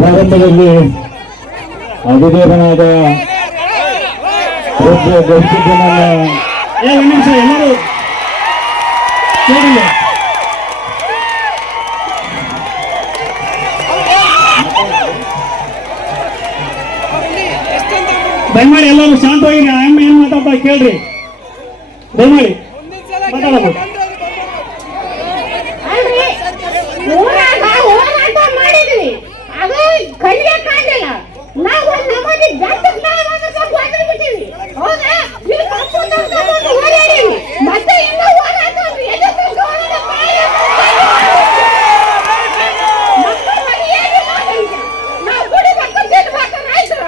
ಪ್ರಾರಂಭದಲ್ಲಿ ಅಧಿದೇವನಾದ ನಿಮಿಷ ಎಲ್ಲರೂ ಕೇಳಿಲ್ಲ. ದಯಮಾಡಿ ಎಲ್ಲರೂ ಶಾಂತವಾಗಿ ಅಮ್ಮ ಏನ್ ಮಾತಾಡ್ತಾ ಕೇಳ್ರಿ. ದಯಮಾಡಿ ಮಾತಾಡಬಹುದು. ಕಣ್ಣಿಗೆ ಕಾಣಲಿಲ್ಲ. ನಾವು ನಮ್ಮದಿ ಜಾತಕ ಬಿಟ್ಟಿವಿ. ಹೌದಾ? ಮತ್ತೆ ಇನ್ನೂ ನಾವು ಗುಡಿ ಮಕ್ಕಳು ಆಯ್ತು.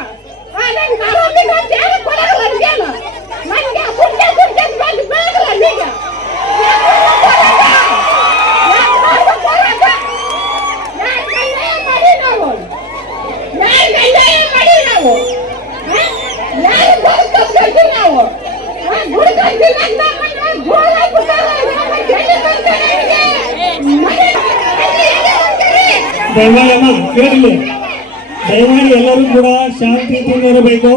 ನನಗೆ ಕುಡ್ಕೆ ಬೇಡಲ್ಲ ಈಗ ದಯಮಾಡಿ ಎಲ್ಲರೂ ಕೂಡ ಶಾಂತಿಯಿಂದ ಇರಬೇಕು.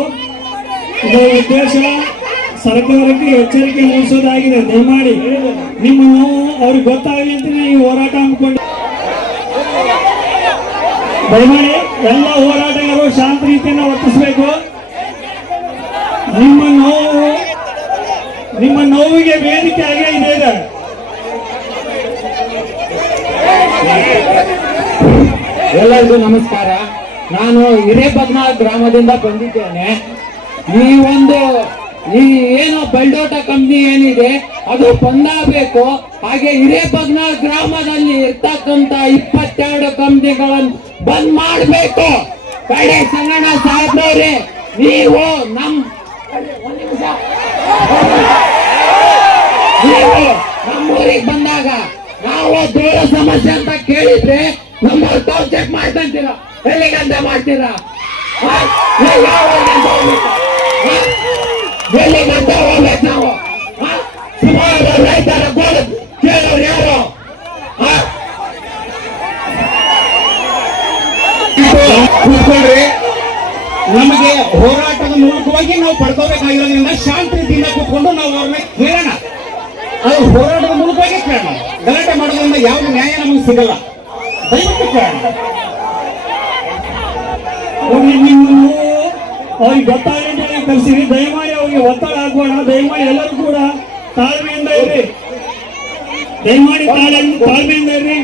ಇದರ ಉದ್ದೇಶ ಸರ್ಕಾರಕ್ಕೆ ಎಚ್ಚರಿಕೆ ಮೂಡಿಸೋದಾಗಿದೆ. ದಯಮಾಡಿ ನಿಮ್ಮ ನೋವು ಅವ್ರಿಗೆ ಗೊತ್ತಾಗಲಿ ಅಂತಲೇ ಈ ಹೋರಾಟ ಹಮ್ಮಿಕೊಂಡು ದಯಮಾಡಿ ಎಲ್ಲ ಹೋರಾಟಗಾರರು ಶಾಂತ ರೀತಿಯಿಂದ ವರ್ತಿಸಬೇಕು. ನಿಮ್ಮ ನೋವಿಗೆ ವೇದಿಕೆ ಆಗೇ ಇದೆ. ಎಲ್ಲರಿಗೂ ನಮಸ್ಕಾರ. ನಾನು ಹಿರೇಬಗ್ನಾಳ್ ಗ್ರಾಮದಿಂದ ಬಂದಿದ್ದೇನೆ. ಈ ಏನೋ ಬಲ್ಡೋಟ ಕಂಪ್ನಿ ಏನಿದೆ ಅದು ಬಂದಾಗಬೇಕು. ಹಾಗೆ ಹಿರೇಬಗ್ನಾಳ್ ಗ್ರಾಮದಲ್ಲಿ ಇರ್ತಕ್ಕಂತ 22 ಕಂಪ್ನಿಗಳನ್ನು ಬಂದ್ ಮಾಡಬೇಕು. ಕಡೆ ಸಂಗಣ್ಣ ಸಾಹೇಬ್ರವ್ರೆ, ನೀವು ನಮ್ಮೂರಿಗೆ ಬಂದಾಗ ನಾವು ದೂರ ಸಮಸ್ಯೆ ಅಂತ ಕೇಳಿದ್ರೆ ನಮ್ಮ ಟೌನ್ ಚೆಕ್ ಮಾಡ್ಕೊಂತೀರ, ಎಲ್ಲಿಗಂತ ಮಾಡ್ತೀರಾ? ಎಲ್ಲಿಗಂತ ಹೋಗ್ಬೇಕು ನಾವು? ಸುಮಾರು ರೈತರ ಗೋಳು ಕೇಳೋರು ಯಾರು? ಕೂತ್ಕೊಳ್ರಿ. ನಮಗೆ ಹೋರಾಟದ ಮೂಲಕವಾಗಿ ನಾವು ಪಡ್ಕೋಬೇಕಾಗಿರೋದ್ರಿಂದ ಶಾಂತ ರೀತಿಯಿಂದ ಕೂತ್ಕೊಂಡು ನಾವು ಅವ್ರನ್ನ ಕೇಳೋಣ. ಅದು ಹೋರಾಟದ ಮೂಲಕವಾಗಿ ಕೇಳೋಣ. ಗಲಾಟೆ ಮಾಡೋದ್ರಿಂದ ಯಾವ್ದು ನ್ಯಾಯ ನಮಗೆ ಸಿಗಲ್ಲ. ದಯವಿಟ್ಟು ಕೇಳೋಣ. ಅವ್ರಿಗೆ ಗೊತ್ತಾಗಲಿ ಅಂತ ಕಲಿಸಿರಿ. ದಯಮಾಡಿ ಅವ್ರಿಗೆ ಒತ್ತಡ ಹಾಕೋಣ. ದಯಮಾಡಿ ಎಲ್ಲರೂ ಕೂಡ ತಾಳ್ಮೆಯಿಂದ ಇರ್ರಿ. ದಯಮಾಡಿ ತಾಳ್ಮೆಯಿಂದ ಇರ್ರಿ.